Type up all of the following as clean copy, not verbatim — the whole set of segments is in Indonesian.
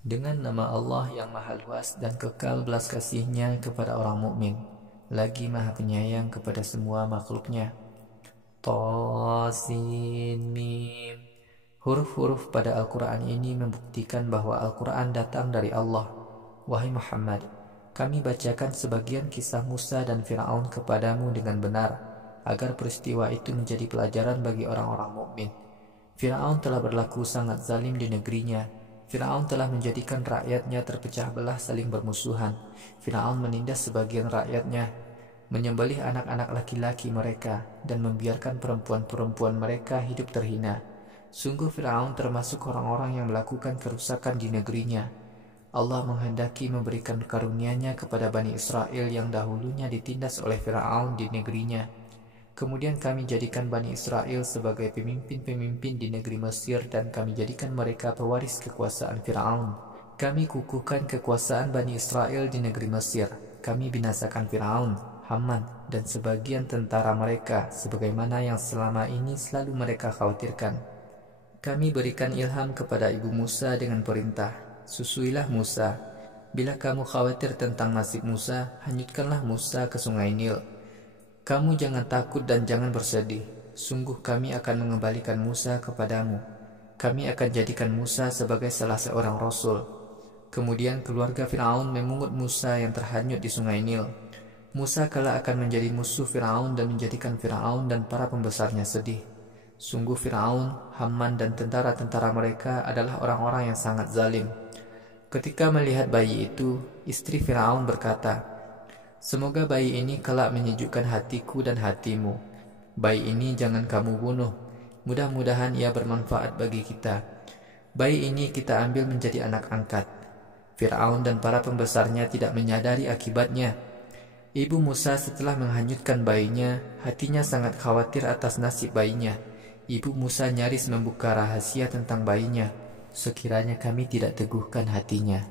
Dengan nama Allah yang Maha Luas dan kekal belas kasih-Nya kepada orang mukmin, lagi Maha Penyayang kepada semua makhluknya. Tasin Mim. Huruf-huruf pada Al-Quran ini membuktikan bahwa Al-Quran datang dari Allah. Wahai Muhammad, kami bacakan sebagian kisah Musa dan Fir'aun kepadamu dengan benar, agar peristiwa itu menjadi pelajaran bagi orang-orang mukmin. Fir'aun telah berlaku sangat zalim di negerinya. Fir'aun telah menjadikan rakyatnya terpecah belah saling bermusuhan. Fir'aun menindas sebagian rakyatnya, menyembelih anak-anak laki-laki mereka, dan membiarkan perempuan-perempuan mereka hidup terhina. Sungguh Fir'aun termasuk orang-orang yang melakukan kerusakan di negerinya. Allah menghendaki memberikan karunia-Nya kepada Bani Israel yang dahulunya ditindas oleh Fir'aun di negerinya. Kemudian kami jadikan Bani Israel sebagai pemimpin-pemimpin di negeri Mesir, dan kami jadikan mereka pewaris kekuasaan Fir'aun. Kami kukuhkan kekuasaan Bani Israel di negeri Mesir. Kami binasakan Fir'aun, Haman, dan sebagian tentara mereka, sebagaimana yang selama ini selalu mereka khawatirkan. Kami berikan ilham kepada ibu Musa dengan perintah, susuilah Musa. Bila kamu khawatir tentang nasib Musa, hanyutkanlah Musa ke sungai Nil. Kamu jangan takut dan jangan bersedih. Sungguh kami akan mengembalikan Musa kepadamu. Kami akan jadikan Musa sebagai salah seorang rasul. Kemudian keluarga Fir'aun memungut Musa yang terhanyut di sungai Nil. Musa kelak akan menjadi musuh Fir'aun dan menjadikan Fir'aun dan para pembesarnya sedih. Sungguh Fir'aun, Haman, dan tentara-tentara mereka adalah orang-orang yang sangat zalim. Ketika melihat bayi itu, istri Fir'aun berkata, "Semoga bayi ini kelak menyejukkan hatiku dan hatimu. Bayi ini jangan kamu bunuh. Mudah-mudahan ia bermanfaat bagi kita. Bayi ini kita ambil menjadi anak angkat." Fir'aun dan para pembesarnya tidak menyadari akibatnya. Ibu Musa setelah menghanyutkan bayinya, hatinya sangat khawatir atas nasib bayinya. Ibu Musa nyaris membuka rahasia tentang bayinya. Sekiranya kami tidak teguhkan hatinya.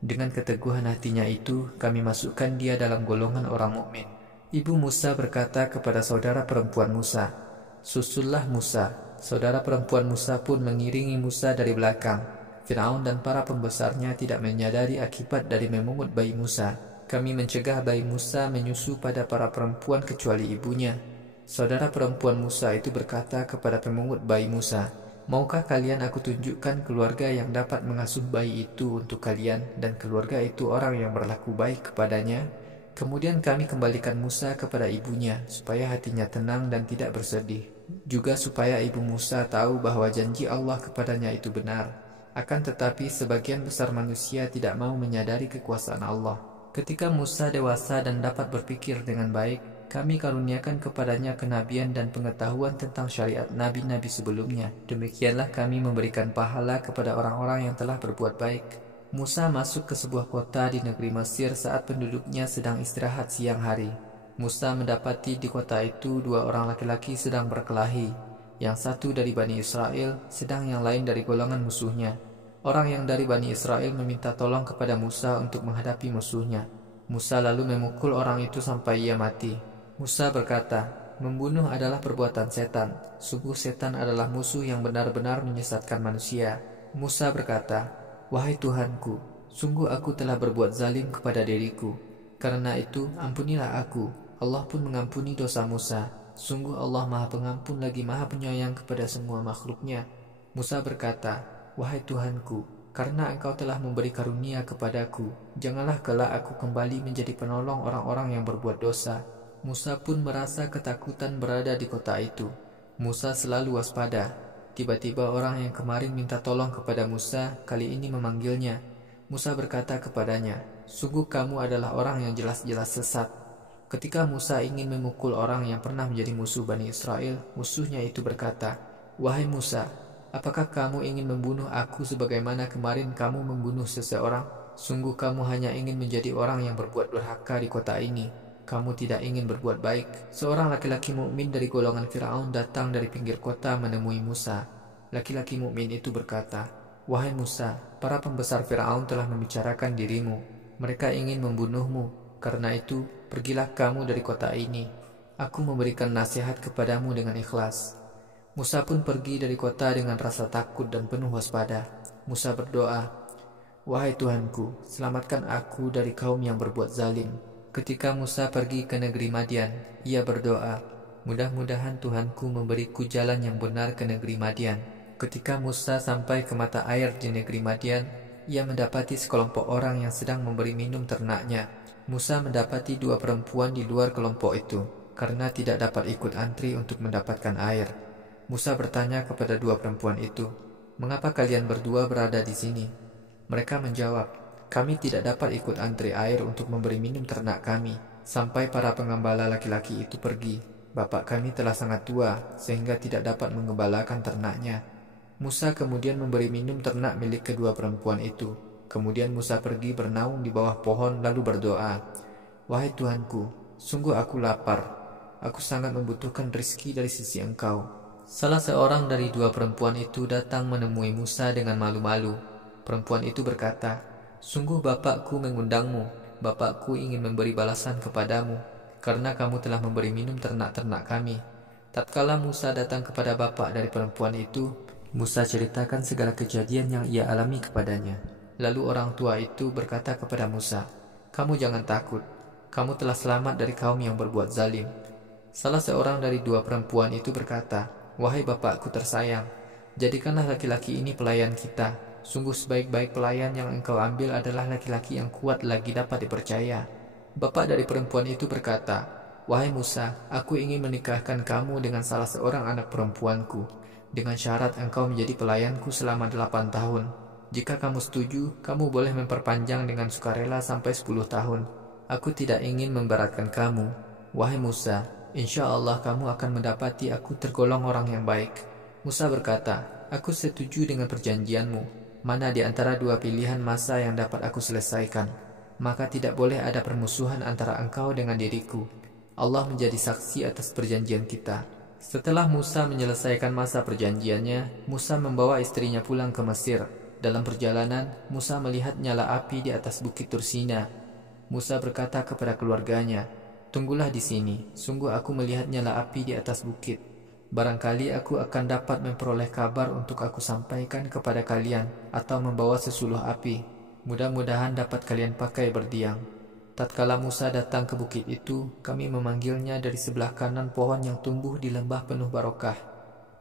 Dengan keteguhan hatinya itu, kami masukkan dia dalam golongan orang mukmin. Ibu Musa berkata kepada saudara perempuan Musa, "Susullah Musa." Saudara perempuan Musa pun mengiringi Musa dari belakang. Fir'aun dan para pembesarnya tidak menyadari akibat dari memungut bayi Musa. Kami mencegah bayi Musa menyusu pada para perempuan kecuali ibunya. Saudara perempuan Musa itu berkata kepada pemungut bayi Musa, "Maukah kalian aku tunjukkan keluarga yang dapat mengasuh bayi itu untuk kalian, dan keluarga itu orang yang berlaku baik kepadanya?" Kemudian kami kembalikan Musa kepada ibunya, supaya hatinya tenang dan tidak bersedih. Juga supaya ibu Musa tahu bahwa janji Allah kepadanya itu benar. Akan tetapi sebagian besar manusia tidak mau menyadari kekuasaan Allah. Ketika Musa dewasa dan dapat berpikir dengan baik, kami karuniakan kepadanya kenabian dan pengetahuan tentang syariat nabi-nabi sebelumnya. Demikianlah kami memberikan pahala kepada orang-orang yang telah berbuat baik. Musa masuk ke sebuah kota di negeri Mesir saat penduduknya sedang istirahat siang hari. Musa mendapati di kota itu dua orang laki-laki sedang berkelahi. Yang satu dari Bani Israel, sedang yang lain dari golongan musuhnya. Orang yang dari Bani Israel meminta tolong kepada Musa untuk menghadapi musuhnya. Musa lalu memukul orang itu sampai ia mati. Musa berkata, "Membunuh adalah perbuatan setan. Sungguh setan adalah musuh yang benar-benar menyesatkan manusia." Musa berkata, "Wahai Tuhanku, sungguh aku telah berbuat zalim kepada diriku. Karena itu, ampunilah aku." Allah pun mengampuni dosa Musa. Sungguh Allah Maha Pengampun lagi Maha Penyayang kepada semua makhluknya. Musa berkata, "Wahai Tuhanku, karena Engkau telah memberi karunia kepadaku, janganlah kelak aku kembali menjadi penolong orang-orang yang berbuat dosa." Musa pun merasa ketakutan berada di kota itu. Musa selalu waspada. Tiba-tiba orang yang kemarin minta tolong kepada Musa kali ini memanggilnya. Musa berkata kepadanya, "Sungguh kamu adalah orang yang jelas-jelas sesat." Ketika Musa ingin memukul orang yang pernah menjadi musuh Bani Israel, musuhnya itu berkata, "Wahai Musa, apakah kamu ingin membunuh aku sebagaimana kemarin kamu membunuh seseorang? Sungguh kamu hanya ingin menjadi orang yang berbuat durhaka di kota ini. Kamu tidak ingin berbuat baik." Seorang laki-laki mukmin dari golongan Fir'aun datang dari pinggir kota menemui Musa. Laki-laki mukmin itu berkata, "Wahai Musa, para pembesar Fir'aun telah membicarakan dirimu. Mereka ingin membunuhmu. Karena itu, pergilah kamu dari kota ini. Aku memberikan nasihat kepadamu dengan ikhlas." Musa pun pergi dari kota dengan rasa takut dan penuh waspada. Musa berdoa, "Wahai Tuhanku, selamatkan aku dari kaum yang berbuat zalim." Ketika Musa pergi ke negeri Madian, ia berdoa, "Mudah-mudahan Tuhanku memberiku jalan yang benar ke negeri Madian." Ketika Musa sampai ke mata air di negeri Madian, ia mendapati sekelompok orang yang sedang memberi minum ternaknya. Musa mendapati dua perempuan di luar kelompok itu, karena tidak dapat ikut antri untuk mendapatkan air. Musa bertanya kepada dua perempuan itu, "Mengapa kalian berdua berada di sini?" Mereka menjawab, "Kami tidak dapat ikut antri air untuk memberi minum ternak kami, sampai para pengembala laki-laki itu pergi. Bapak kami telah sangat tua, sehingga tidak dapat mengembalakan ternaknya." Musa kemudian memberi minum ternak milik kedua perempuan itu. Kemudian Musa pergi bernaung di bawah pohon lalu berdoa, "Wahai Tuhanku, sungguh aku lapar. Aku sangat membutuhkan rizki dari sisi Engkau." Salah seorang dari dua perempuan itu datang menemui Musa dengan malu-malu. Perempuan itu berkata, "Sungguh bapakku mengundangmu. Bapakku ingin memberi balasan kepadamu, karena kamu telah memberi minum ternak-ternak kami." Tatkala Musa datang kepada bapak dari perempuan itu, Musa ceritakan segala kejadian yang ia alami kepadanya. Lalu orang tua itu berkata kepada Musa, "Kamu jangan takut. Kamu telah selamat dari kaum yang berbuat zalim." Salah seorang dari dua perempuan itu berkata, "Wahai bapakku tersayang, jadikanlah laki-laki ini pelayan kita. Sungguh sebaik-baik pelayan yang engkau ambil adalah laki-laki yang kuat lagi dapat dipercaya." Bapak dari perempuan itu berkata, "Wahai Musa, aku ingin menikahkan kamu dengan salah seorang anak perempuanku, dengan syarat engkau menjadi pelayanku selama 8 tahun. Jika kamu setuju, kamu boleh memperpanjang dengan sukarela sampai 10 tahun. Aku tidak ingin memberatkan kamu. Wahai Musa, insya Allah kamu akan mendapati aku tergolong orang yang baik." Musa berkata, "Aku setuju dengan perjanjianmu. Mana di antara dua pilihan masa yang dapat aku selesaikan? Maka tidak boleh ada permusuhan antara engkau dengan diriku. Allah menjadi saksi atas perjanjian kita." Setelah Musa menyelesaikan masa perjanjiannya, Musa membawa istrinya pulang ke Mesir. Dalam perjalanan, Musa melihat nyala api di atas bukit Tursina. Musa berkata kepada keluarganya, "Tunggulah di sini, sungguh aku melihat nyala api di atas bukit. Barangkali aku akan dapat memperoleh kabar untuk aku sampaikan kepada kalian atau membawa sesuluh api. Mudah-mudahan dapat kalian pakai berdiam." Tatkala Musa datang ke bukit itu, kami memanggilnya dari sebelah kanan pohon yang tumbuh di lembah penuh barokah.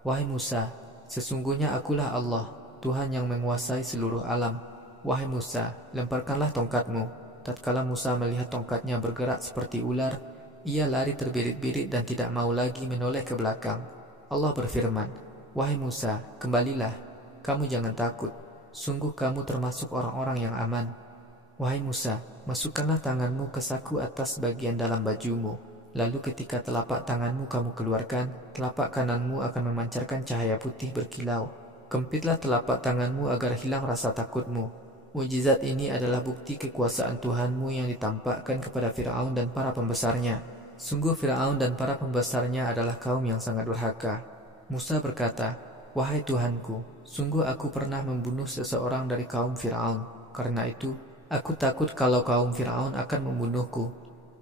"Wahai Musa, sesungguhnya akulah Allah, Tuhan yang menguasai seluruh alam. Wahai Musa, lemparkanlah tongkatmu." Tatkala Musa melihat tongkatnya bergerak seperti ular, ia lari terbirit-birit dan tidak mau lagi menoleh ke belakang. Allah berfirman, "Wahai Musa, kembalilah. Kamu jangan takut. Sungguh kamu termasuk orang-orang yang aman. Wahai Musa, masukkanlah tanganmu ke saku atas bagian dalam bajumu. Lalu ketika telapak tanganmu kamu keluarkan, telapak kananmu akan memancarkan cahaya putih berkilau. Kempitlah telapak tanganmu agar hilang rasa takutmu." Mukjizat ini adalah bukti kekuasaan Tuhanmu yang ditampakkan kepada Fir'aun dan para pembesarnya. Sungguh Fir'aun dan para pembesarnya adalah kaum yang sangat durhaka. Musa berkata, "Wahai Tuhanku, sungguh aku pernah membunuh seseorang dari kaum Fir'aun. Karena itu, aku takut kalau kaum Fir'aun akan membunuhku.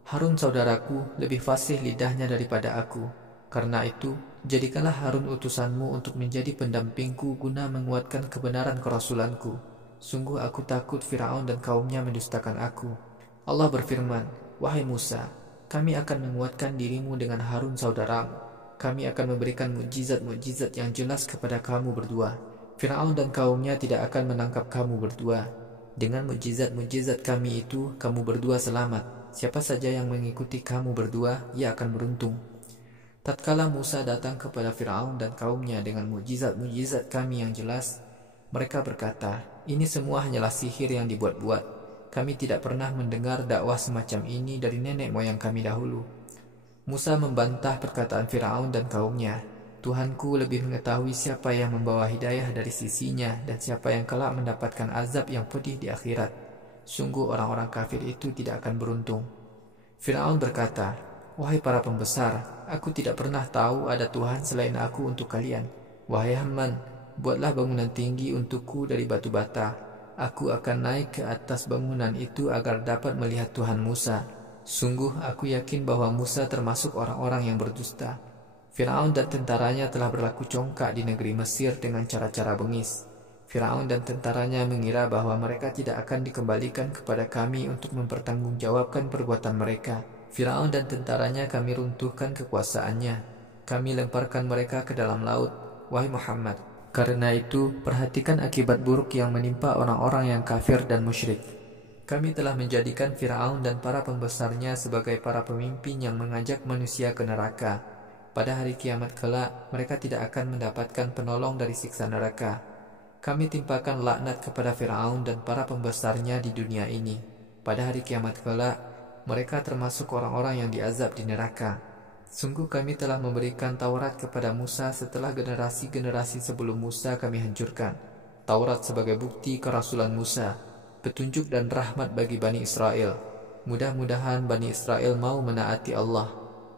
Harun saudaraku lebih fasih lidahnya daripada aku. Karena itu, jadikanlah Harun utusanmu untuk menjadi pendampingku guna menguatkan kebenaran kerasulanku. Sungguh aku takut Fir'aun dan kaumnya mendustakan aku." Allah berfirman, "Wahai Musa, kami akan menguatkan dirimu dengan Harun saudaramu. Kami akan memberikan mukjizat-mukjizat yang jelas kepada kamu berdua. Fir'aun dan kaumnya tidak akan menangkap kamu berdua. Dengan mukjizat-mukjizat kami itu, kamu berdua selamat. Siapa saja yang mengikuti kamu berdua, ia akan beruntung." Tatkala Musa datang kepada Fir'aun dan kaumnya dengan mukjizat-mukjizat kami yang jelas, mereka berkata, "Ini semua hanyalah sihir yang dibuat-buat. Kami tidak pernah mendengar dakwah semacam ini dari nenek moyang kami dahulu." Musa membantah perkataan Fir'aun dan kaumnya. "Tuhanku lebih mengetahui siapa yang membawa hidayah dari sisinya dan siapa yang kelak mendapatkan azab yang pedih di akhirat. Sungguh orang-orang kafir itu tidak akan beruntung." Fir'aun berkata, "Wahai para pembesar, aku tidak pernah tahu ada Tuhan selain aku untuk kalian. Wahai Haman, buatlah bangunan tinggi untukku dari batu bata. Aku akan naik ke atas bangunan itu agar dapat melihat Tuhan Musa. Sungguh aku yakin bahwa Musa termasuk orang-orang yang berdusta." Fir'aun dan tentaranya telah berlaku congkak di negeri Mesir dengan cara-cara bengis. Firaun dan tentaranya mengira bahwa mereka tidak akan dikembalikan kepada kami untuk mempertanggungjawabkan perbuatan mereka. Firaun dan tentaranya kami runtuhkan kekuasaannya. Kami lemparkan mereka ke dalam laut, wahai Muhammad. Karena itu, perhatikan akibat buruk yang menimpa orang-orang yang kafir dan musyrik. Kami telah menjadikan Firaun dan para pembesarnya sebagai para pemimpin yang mengajak manusia ke neraka. Pada hari kiamat kelak, mereka tidak akan mendapatkan penolong dari siksa neraka. Kami timpakan laknat kepada Firaun dan para pembesarnya di dunia ini. Pada hari kiamat kelak, mereka termasuk orang-orang yang diazab di neraka. Sungguh kami telah memberikan Taurat kepada Musa setelah generasi-generasi sebelum Musa kami hancurkan. Taurat sebagai bukti kerasulan Musa, petunjuk dan rahmat bagi Bani Israel. Mudah-mudahan Bani Israel mau menaati Allah.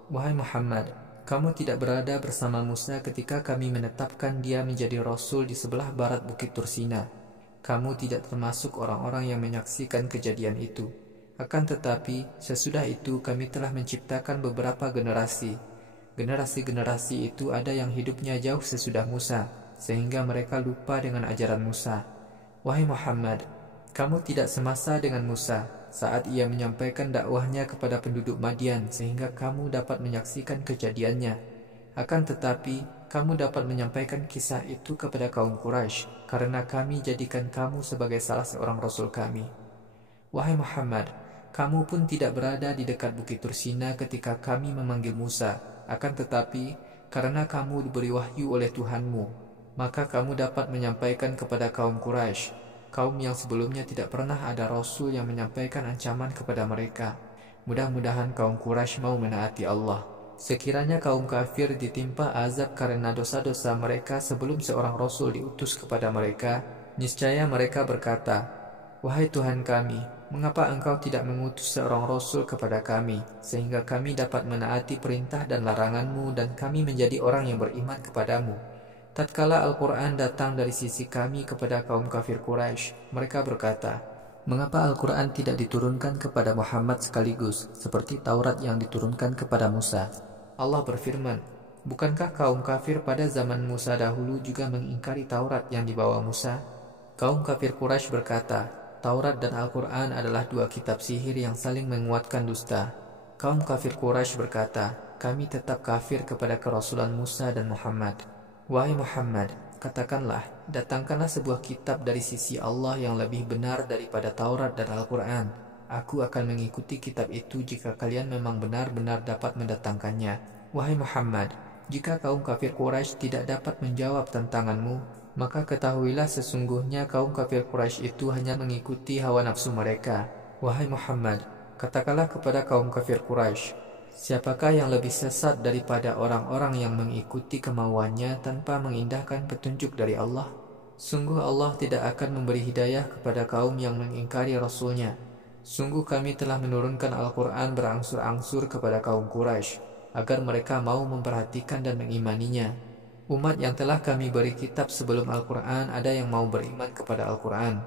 Wahai Muhammad, kamu tidak berada bersama Musa ketika kami menetapkan dia menjadi Rasul di sebelah barat Bukit Tursina. Kamu tidak termasuk orang-orang yang menyaksikan kejadian itu. Akan tetapi, sesudah itu kami telah menciptakan beberapa generasi. Generasi-generasi itu ada yang hidupnya jauh sesudah Musa, sehingga mereka lupa dengan ajaran Musa. Wahai Muhammad, kamu tidak semasa dengan Musa saat ia menyampaikan dakwahnya kepada penduduk Madian sehingga kamu dapat menyaksikan kejadiannya. Akan tetapi, kamu dapat menyampaikan kisah itu kepada kaum Quraisy karena kami jadikan kamu sebagai salah seorang rasul kami. Wahai Muhammad, kamu pun tidak berada di dekat Bukit Tursina ketika kami memanggil Musa. Akan tetapi, karena kamu diberi wahyu oleh Tuhanmu, maka kamu dapat menyampaikan kepada kaum Quraisy, kaum yang sebelumnya tidak pernah ada Rasul yang menyampaikan ancaman kepada mereka. Mudah-mudahan kaum Quraisy mau menaati Allah. Sekiranya kaum kafir ditimpa azab karena dosa-dosa mereka sebelum seorang Rasul diutus kepada mereka, niscaya mereka berkata, wahai Tuhan kami, mengapa engkau tidak mengutus seorang Rasul kepada kami, sehingga kami dapat menaati perintah dan laranganmu dan kami menjadi orang yang beriman kepadamu. Tatkala Al-Quran datang dari sisi kami kepada kaum kafir Quraisy, mereka berkata, mengapa Al-Quran tidak diturunkan kepada Muhammad sekaligus, seperti Taurat yang diturunkan kepada Musa? Allah berfirman, bukankah kaum kafir pada zaman Musa dahulu juga mengingkari Taurat yang dibawa Musa? Kaum kafir Quraisy berkata, Taurat dan Al-Quran adalah dua kitab sihir yang saling menguatkan dusta. Kaum kafir Quraisy berkata, kami tetap kafir kepada kerasulan Musa dan Muhammad. Wahai Muhammad, katakanlah, datangkanlah sebuah kitab dari sisi Allah yang lebih benar daripada Taurat dan Al-Quran. Aku akan mengikuti kitab itu jika kalian memang benar-benar dapat mendatangkannya. Wahai Muhammad, jika kaum kafir Quraisy tidak dapat menjawab tantanganmu, maka ketahuilah sesungguhnya kaum kafir Quraisy itu hanya mengikuti hawa nafsu mereka. Wahai Muhammad, katakanlah kepada kaum kafir Quraisy, siapakah yang lebih sesat daripada orang-orang yang mengikuti kemauannya tanpa mengindahkan petunjuk dari Allah? Sungguh Allah tidak akan memberi hidayah kepada kaum yang mengingkari Rasulnya. Sungguh kami telah menurunkan Al-Quran berangsur-angsur kepada kaum Quraisy, agar mereka mau memperhatikan dan mengimaninya. Umat yang telah kami beri kitab sebelum Al-Quran ada yang mau beriman kepada Al-Quran.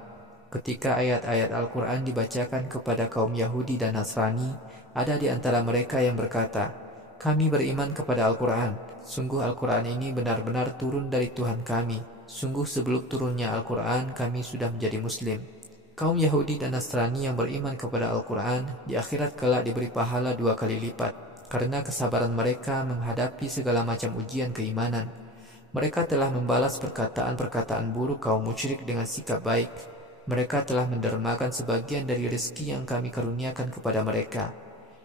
Ketika ayat-ayat Al-Quran dibacakan kepada kaum Yahudi dan Nasrani, ada di antara mereka yang berkata, kami beriman kepada Al-Quran. Sungguh Al-Quran ini benar-benar turun dari Tuhan kami. Sungguh sebelum turunnya Al-Quran kami sudah menjadi Muslim. Kaum Yahudi dan Nasrani yang beriman kepada Al-Quran di akhirat kelak diberi pahala 2 kali lipat karena kesabaran mereka menghadapi segala macam ujian keimanan. Mereka telah membalas perkataan-perkataan buruk kaum musyrik dengan sikap baik. Mereka telah mendermakan sebagian dari rezeki yang kami karuniakan kepada mereka.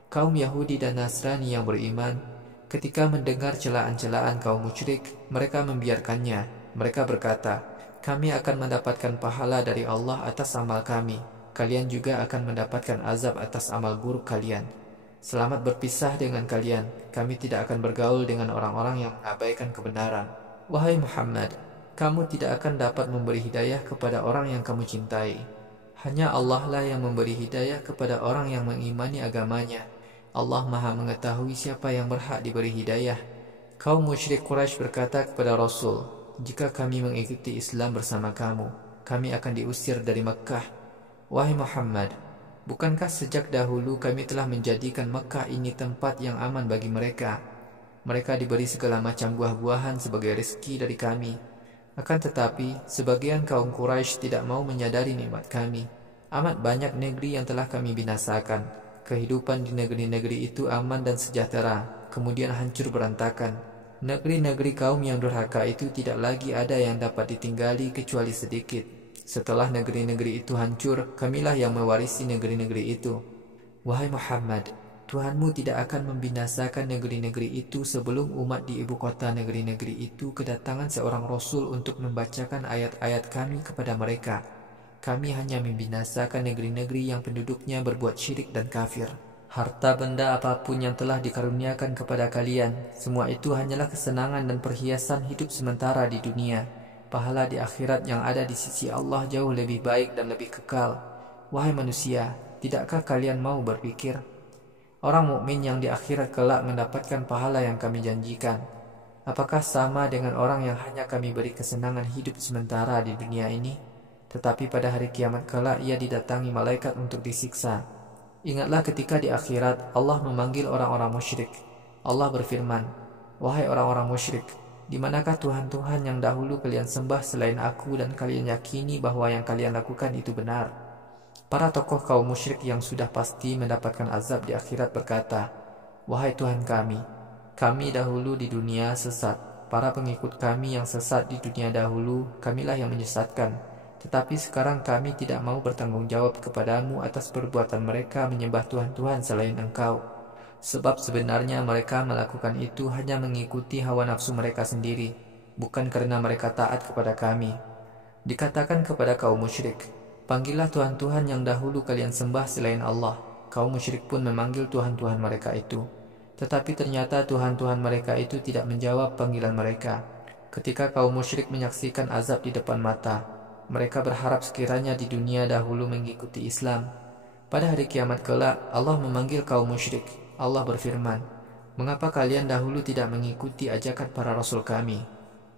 Kaum Yahudi dan Nasrani yang beriman, ketika mendengar celaan-celaan kaum musyrik, mereka membiarkannya. Mereka berkata, kami akan mendapatkan pahala dari Allah atas amal kami. Kalian juga akan mendapatkan azab atas amal buruk kalian. Selamat berpisah dengan kalian. Kami tidak akan bergaul dengan orang-orang yang mengabaikan kebenaran. Wahai Muhammad, kamu tidak akan dapat memberi hidayah kepada orang yang kamu cintai. Hanya Allah lah yang memberi hidayah kepada orang yang mengimani agamanya. Allah Maha mengetahui siapa yang berhak diberi hidayah. Kaum musyrik Quraisy berkata kepada Rasul, jika kami mengikuti Islam bersama kamu, kami akan diusir dari Mekkah. Wahai Muhammad, bukankah sejak dahulu kami telah menjadikan Mekkah ini tempat yang aman bagi mereka? Mereka diberi segala macam buah-buahan sebagai rezeki dari kami. Akan tetapi, sebagian kaum Quraisy tidak mau menyadari nikmat kami. Amat banyak negeri yang telah kami binasakan. Kehidupan di negeri-negeri itu aman dan sejahtera, kemudian hancur berantakan. Negeri-negeri kaum yang durhaka itu tidak lagi ada yang dapat ditinggali kecuali sedikit. Setelah negeri-negeri itu hancur, kamilah yang mewarisi negeri-negeri itu. Wahai Muhammad, Tuhanmu tidak akan membinasakan negeri-negeri itu sebelum umat di ibu kota negeri-negeri itu kedatangan seorang Rasul untuk membacakan ayat-ayat kami kepada mereka. Kami hanya membinasakan negeri-negeri yang penduduknya berbuat syirik dan kafir. Harta benda apapun yang telah dikaruniakan kepada kalian, semua itu hanyalah kesenangan dan perhiasan hidup sementara di dunia. Pahala di akhirat yang ada di sisi Allah jauh lebih baik dan lebih kekal. Wahai manusia, tidakkah kalian mau berpikir? Orang mukmin yang di akhirat kelak mendapatkan pahala yang kami janjikan. Apakah sama dengan orang yang hanya kami beri kesenangan hidup sementara di dunia ini, tetapi pada hari kiamat kelak ia didatangi malaikat untuk disiksa? Ingatlah ketika di akhirat Allah memanggil orang-orang musyrik. Allah berfirman, "Wahai orang-orang musyrik, di manakah Tuhan-Tuhan yang dahulu kalian sembah selain aku dan kalian yakini bahwa yang kalian lakukan itu benar?" Para tokoh kaum musyrik yang sudah pasti mendapatkan azab di akhirat berkata, "Wahai Tuhan kami dahulu di dunia sesat. Para pengikut kami yang sesat di dunia dahulu, kamilah yang menyesatkan. Tetapi sekarang kami tidak mau bertanggung jawab kepadamu atas perbuatan mereka menyembah Tuhan-Tuhan selain Engkau. Sebab sebenarnya mereka melakukan itu hanya mengikuti hawa nafsu mereka sendiri, bukan karena mereka taat kepada kami." Dikatakan kepada kaum musyrik, "Panggillah Tuhan-Tuhan yang dahulu kalian sembah selain Allah." Kaum musyrik pun memanggil Tuhan-Tuhan mereka itu. Tetapi ternyata Tuhan-Tuhan mereka itu tidak menjawab panggilan mereka. Ketika kaum musyrik menyaksikan azab di depan mata, mereka berharap sekiranya di dunia dahulu mengikuti Islam. Pada hari kiamat kelak, Allah memanggil kaum musyrik. Allah berfirman, "Mengapa kalian dahulu tidak mengikuti ajakan para rasul kami?"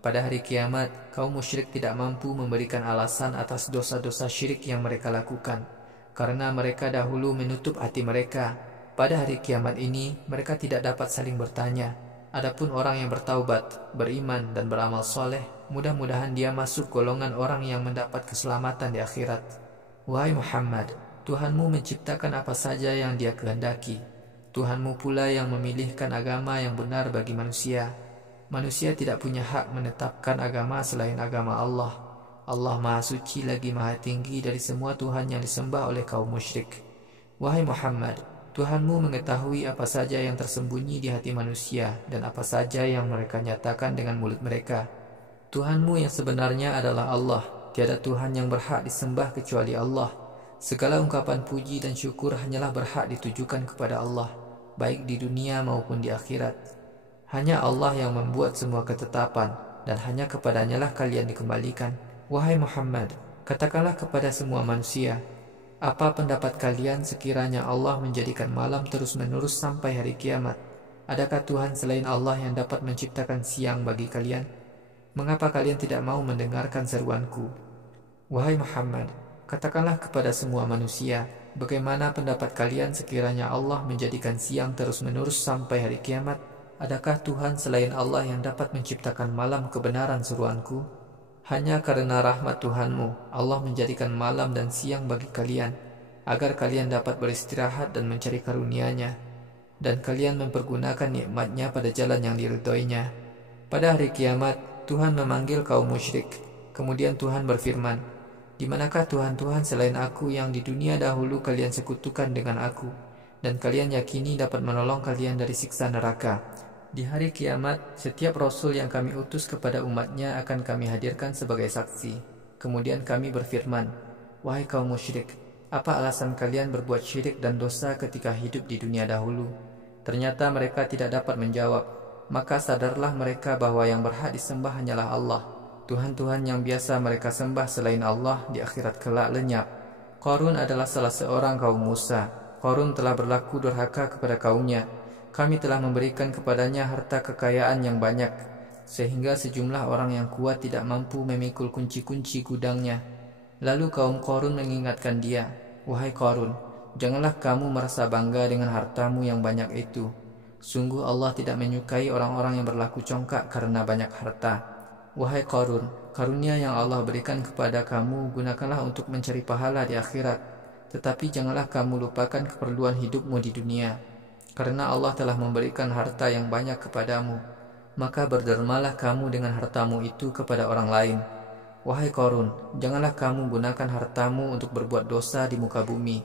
Pada hari kiamat, kaum musyrik tidak mampu memberikan alasan atas dosa-dosa syirik yang mereka lakukan, karena mereka dahulu menutup hati mereka. Pada hari kiamat ini, mereka tidak dapat saling bertanya. Adapun orang yang bertaubat, beriman, dan beramal soleh, mudah-mudahan dia masuk golongan orang yang mendapat keselamatan di akhirat. Wahai Muhammad, Tuhanmu menciptakan apa saja yang Dia kehendaki. Tuhanmu pula yang memilihkan agama yang benar bagi manusia. Manusia tidak punya hak menetapkan agama selain agama Allah. Allah Maha Suci lagi Maha Tinggi dari semua Tuhan yang disembah oleh kaum musyrik. Wahai Muhammad, Tuhanmu mengetahui apa saja yang tersembunyi di hati manusia dan apa saja yang mereka nyatakan dengan mulut mereka. Tuhanmu yang sebenarnya adalah Allah. Tiada Tuhan yang berhak disembah kecuali Allah. Segala ungkapan puji dan syukur hanyalah berhak ditujukan kepada Allah, baik di dunia maupun di akhirat. Hanya Allah yang membuat semua ketetapan, dan hanya kepadanya lah kalian dikembalikan. Wahai Muhammad, katakanlah kepada semua manusia, apa pendapat kalian sekiranya Allah menjadikan malam terus-menerus sampai hari kiamat? Adakah Tuhan selain Allah yang dapat menciptakan siang bagi kalian? Mengapa kalian tidak mau mendengarkan seruanku? Wahai Muhammad, katakanlah kepada semua manusia, bagaimana pendapat kalian sekiranya Allah menjadikan siang terus-menerus sampai hari kiamat? Adakah Tuhan selain Allah yang dapat menciptakan malam kebenaran seruanku? Hanya karena rahmat Tuhanmu, Allah menjadikan malam dan siang bagi kalian, agar kalian dapat beristirahat dan mencari karunia-Nya, dan kalian mempergunakan nikmat-Nya pada jalan yang diridhoinya. Pada hari kiamat, Tuhan memanggil kaum musyrik. Kemudian Tuhan berfirman, "Di manakah Tuhan-Tuhan selain aku yang di dunia dahulu kalian sekutukan dengan aku, dan kalian yakini dapat menolong kalian dari siksa neraka?" Di hari kiamat, setiap Rasul yang kami utus kepada umatnya akan kami hadirkan sebagai saksi. Kemudian kami berfirman, "Wahai kaum musyrik, apa alasan kalian berbuat syirik dan dosa ketika hidup di dunia dahulu?" Ternyata mereka tidak dapat menjawab. Maka sadarlah mereka bahwa yang berhak disembah hanyalah Allah. Tuhan-Tuhan yang biasa mereka sembah selain Allah di akhirat kelak lenyap. Qarun adalah salah seorang kaum Musa. Qarun telah berlaku durhaka kepada kaumnya. Kami telah memberikan kepadanya harta kekayaan yang banyak, sehingga sejumlah orang yang kuat tidak mampu memikul kunci-kunci gudangnya. Lalu kaum Qarun mengingatkan dia, "Wahai Qarun, janganlah kamu merasa bangga dengan hartamu yang banyak itu. Sungguh Allah tidak menyukai orang-orang yang berlaku congkak karena banyak harta." Wahai Qarun, karunia yang Allah berikan kepada kamu gunakanlah untuk mencari pahala di akhirat, tetapi janganlah kamu lupakan keperluan hidupmu di dunia, karena Allah telah memberikan harta yang banyak kepadamu, maka berdermalah kamu dengan hartamu itu kepada orang lain. Wahai Qarun, janganlah kamu gunakan hartamu untuk berbuat dosa di muka bumi.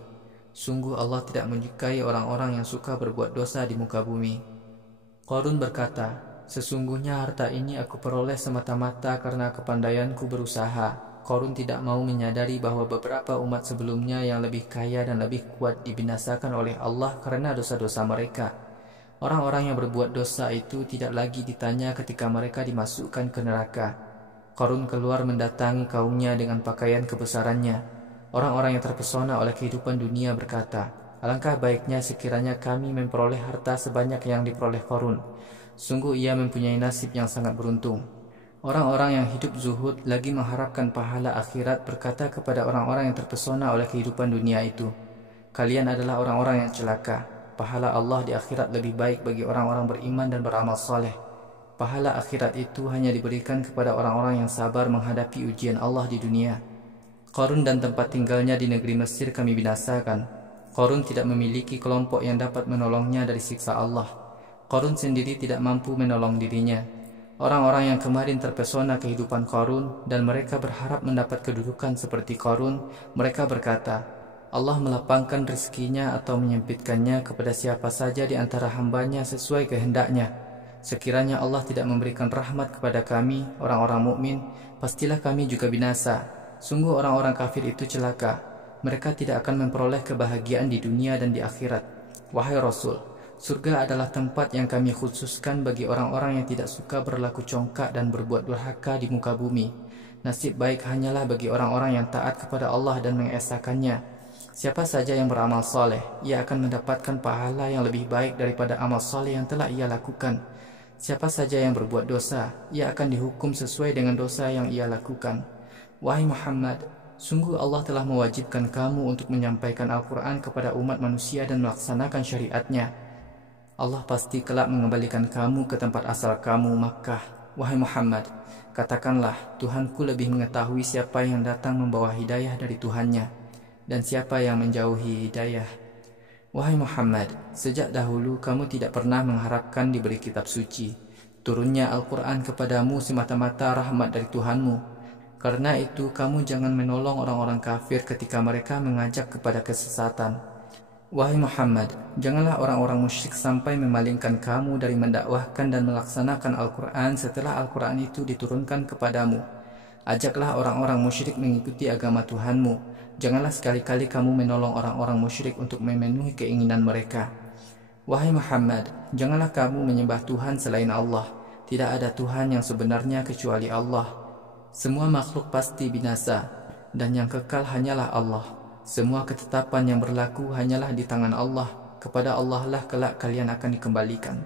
Sungguh Allah tidak menyukai orang-orang yang suka berbuat dosa di muka bumi. Qarun berkata, sesungguhnya harta ini aku peroleh semata-mata karena kepandaianku berusaha. Qarun tidak mau menyadari bahwa beberapa umat sebelumnya yang lebih kaya dan lebih kuat dibinasakan oleh Allah karena dosa-dosa mereka. Orang-orang yang berbuat dosa itu tidak lagi ditanya ketika mereka dimasukkan ke neraka. Qarun keluar mendatangi kaumnya dengan pakaian kebesarannya. Orang-orang yang terpesona oleh kehidupan dunia berkata, alangkah baiknya sekiranya kami memperoleh harta sebanyak yang diperoleh Qarun. Sungguh ia mempunyai nasib yang sangat beruntung. Orang-orang yang hidup zuhud lagi mengharapkan pahala akhirat berkata kepada orang-orang yang terpesona oleh kehidupan dunia itu, kalian adalah orang-orang yang celaka. Pahala Allah di akhirat lebih baik bagi orang-orang beriman dan beramal saleh. Pahala akhirat itu hanya diberikan kepada orang-orang yang sabar menghadapi ujian Allah di dunia. Qarun dan tempat tinggalnya di negeri Mesir kami binasakan. Qarun tidak memiliki kelompok yang dapat menolongnya dari siksa Allah. Qarun sendiri tidak mampu menolong dirinya. Orang-orang yang kemarin terpesona kehidupan Qarun dan mereka berharap mendapat kedudukan seperti Qarun, mereka berkata, Allah melapangkan rezekinya atau menyempitkannya kepada siapa saja di antara hambanya sesuai kehendaknya. Sekiranya Allah tidak memberikan rahmat kepada kami, orang-orang mukmin, pastilah kami juga binasa. Sungguh orang-orang kafir itu celaka. Mereka tidak akan memperoleh kebahagiaan di dunia dan di akhirat. Wahai Rasul, surga adalah tempat yang kami khususkan bagi orang-orang yang tidak suka berlaku congkak dan berbuat durhaka di muka bumi. Nasib baik hanyalah bagi orang-orang yang taat kepada Allah dan mengesakannya. Siapa saja yang beramal soleh, ia akan mendapatkan pahala yang lebih baik daripada amal soleh yang telah ia lakukan. Siapa saja yang berbuat dosa, ia akan dihukum sesuai dengan dosa yang ia lakukan. Wahai Muhammad, sungguh Allah telah mewajibkan kamu untuk menyampaikan Al-Quran kepada umat manusia dan melaksanakan syariatnya. Allah pasti kelak mengembalikan kamu ke tempat asal kamu, Makkah. Wahai Muhammad, katakanlah, Tuhanku lebih mengetahui siapa yang datang membawa hidayah dari Tuhannya dan siapa yang menjauhi hidayah. Wahai Muhammad, sejak dahulu kamu tidak pernah mengharapkan diberi kitab suci. Turunnya Al-Quran kepadamu semata-mata rahmat dari Tuhanmu. Karena itu kamu jangan menolong orang-orang kafir ketika mereka mengajak kepada kesesatan. Wahai Muhammad, janganlah orang-orang musyrik sampai memalingkan kamu dari mendakwahkan dan melaksanakan Al-Quran setelah Al-Quran itu diturunkan kepadamu. Ajaklah orang-orang musyrik mengikuti agama Tuhanmu. Janganlah sekali-kali kamu menolong orang-orang musyrik untuk memenuhi keinginan mereka. Wahai Muhammad, janganlah kamu menyembah Tuhan selain Allah. Tidak ada Tuhan yang sebenarnya kecuali Allah. Semua makhluk pasti binasa, dan yang kekal hanyalah Allah. Semua ketetapan yang berlaku hanyalah di tangan Allah. Kepada Allah lah kelak kalian akan dikembalikan.